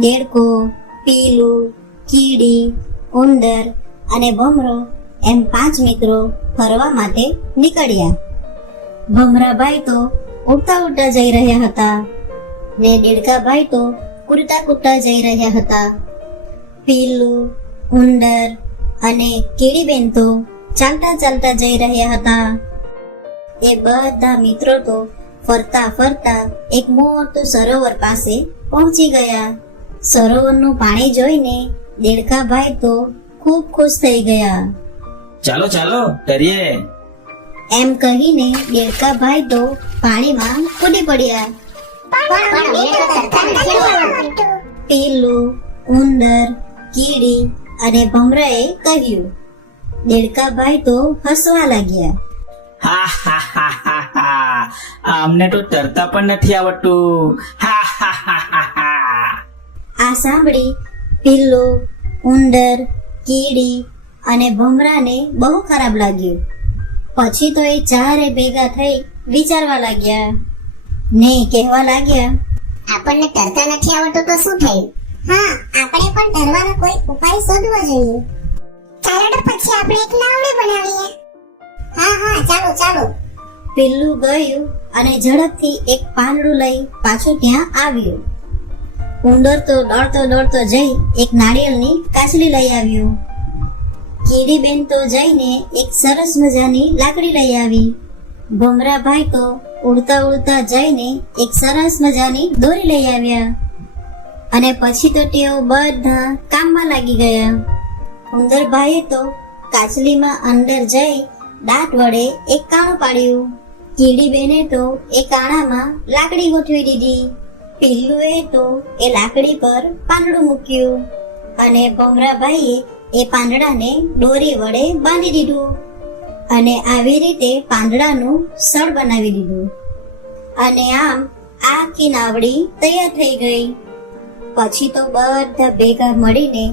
દેડકો, પીલું, કીડી, ઉંદર અને ભમરો એમ પાંચ મિત્રો ફરવા માટે નીકળ્યા. ભમરાભાઈ તો ઉડતા ઉડતા જઈ રહ્યા હતા ને દેડકાભાઈ તો કૂદતા કૂદતા જઈ રહ્યા હતા. પીલું, ઉંદર અને કીડીબેન તો ચાલતા ચાલતા જઈ રહ્યા હતા. એ બધા મિત્રો તો ફરતા ફરતા એક મોટું સરોવર પાસે પહોંચી ગયા. સરોવરનું પાણી જોઈને દેડકાભાઈ તો ખૂબ ખુશ થઈ ગયા. ચાલો ચાલો તરીએ એમ કહીને દેડકાભાઈ તો પાણીમાં કૂદી પડ્યા. પીલું ઉંદર કીડી અને ભમરાએ કહ્યું દેડકાભાઈ તો હસવા લાગ્યા. હા હા હા હા હા. અમને તો તરતા પણ નથી આવડતું. હા હા હા હા હા. આ સાંભળી પિલ્લું ઉંદર કીડી અને ભમરાને બહુ ખરાબ લાગ્યું. પછી તો એ ચારે ભેગા થઈ વિચારવા લાગ્યા. ને કહેવા લાગ્યા આપણને તરતા નથી આવડતું તો શું થયું? હા આપણે પણ તરવાનો કોઈ ઉપાય શોધવો જોઈએ. ચાલો તો પછી આપણે એક નાવડી બનાવીએ. હા હા ચાલો ચાલો. પિલ્લું ગયું અને ઝડપથી એક પાંદડું લઈ પાછું ત્યાં આવ્યું. ઉંદર તો દોડતો દોડતો જઈ એક નાળિયેરની કાચલી લઈ આવ્યું. કીડીબેન તો જઈને એક સરસ મજાની લાકડી લઈ આવી. ભમરાભાઈ તો ઉડતા ઉડતા જઈને એક સરસ મજાની દોરી લઈ આવ્યા. અને પછી તો તેઓ બધા કામમાં લાગી ગયા. ઉંદરભાઈએ તો કાચલીમાં અંદર જઈ દાંત વડે એક કાણું પાડ્યું. કીડીબેને તો એ કાણામાં લાકડી ગોઠવી દીધી. પીલુએ તો એ લાકડી પર પાંદડું મૂક્યું અને ભમરાભાઈએ એ પાંદડાને દોરી વડે બાંધી દીધું અને આવી રીતે પાંદડાનું સળ બનાવી દીધું. અને આમ આખી નાવડી તૈયાર થઈ ગઈ. પછી તો બધા ભેગા મળીને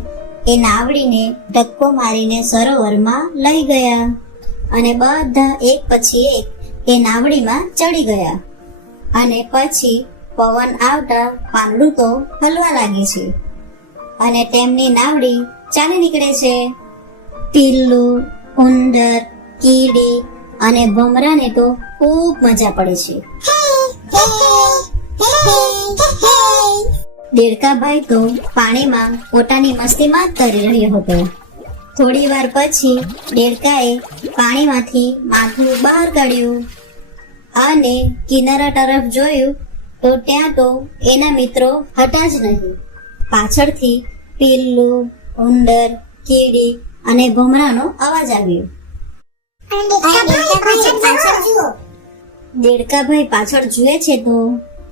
એ નાવડીને ધક્કો મારીને સરોવરમાં લઈ ગયા અને બધા એક પછી એક એ નાવડીમાં ચડી ગયા અને પછી પવન આવતા પાંદડું તો હલવા લાગે છે અને તેમની નાવડી ચાલી નીકળે છે. પિલ્લું, ઉંદર, કીડી અને ભમરાને તો ખૂબ મજા પડે છે. દેડકાભાઈ તો પાણીમાં પોતાની મસ્તીમાં તરી રહ્યો હતો. થોડી વાર પછી દેડકાએ પાણીમાંથી માથું બહાર કાઢ્યું. અને કિનારા તરફ જોયું તો ત્યાં તો એના મિત્રો હતા જ નહીં. પાછળથી પિલ્લુ, ઉંદર, કીડી અને ભમરાનો અવાજ આવ્યો. દેડકાભાઈ પાછળ જુએ છે તો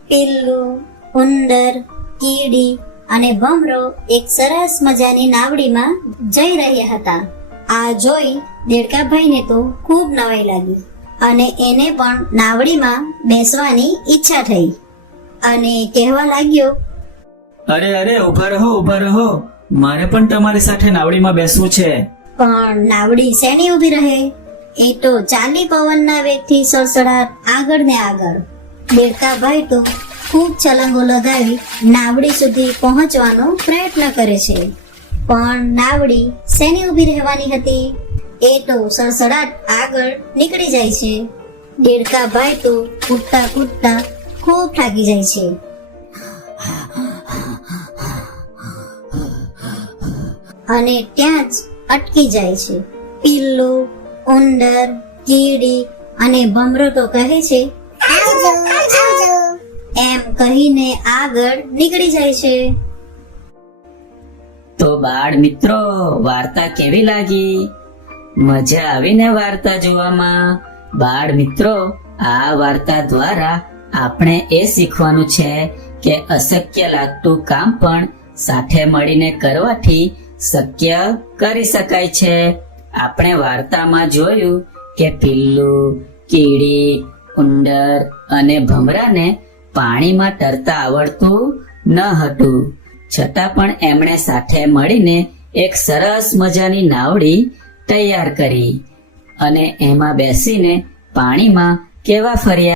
પિલ્લુ, ઉંદર, કીડી અને ભમરો એક સરસ મજાની નાવડીમાં જઈ રહ્યા હતા. આ જોઈ દેડકાભાઈને તો ખૂબ નવાઈ લાગી. અને એને પણ નાવડીમાં બેસવાની ઈચ્છા થઈ. અને કહેવા લાગ્યો અરે અરે ઊભા રહો ઊભા રહો. મારે પણ તમારી સાથે નાવડીમાં બેસવું છે. પણ નાવડી શેની ઊભી રહે? એ તો ચાલી પવનના વેગથી સડસડાટ આગળ ને આગળ. દેડકાભાઈ તો ખૂબ છલંગો લગાવી નાવડી સુધી પહોંચવાનો પ્રયત્ન કરે છે. પણ નાવડી શેની ઊભી રહેવાની હતી? એ તો સડસડાટ આગળ નીકળી જાય છે. દેડકાભાઈ તો કૂદતા કૂદતા ખૂબ થાકી જાય છે. અને ત્યાં જ અટકી જાય છે. પિલ્લો, ઉંદર, કીડી અને ભમરો તો કહે છે એમ કહીને આગળ નીકળી જાય છે. તો બાળ મિત્રો, વાર્તા કેવી લાગી? મજા આવીને વાર્તા જોવામાં. બાળ મિત્રો, આ વાર્તા દ્વારા આપણે એ શીખવાનું છે કે અશક્ય લાગતું કામ પણ સાથે મળીને કરવાથી શક્ય કરી શકાય છે. આપણે વાર્તામાં જોયું કે પિલ્લુ, કીડી, ઉંદર અને ભમરાને પાણીમાં તરતા આવડતું ન હતું. છતાં પણ એમણે સાથે મળીને એક સરસ મજાની નાવડી તૈયાર કરી અને એમાં બેસીને પાણીમાં કેવા ફર્યા?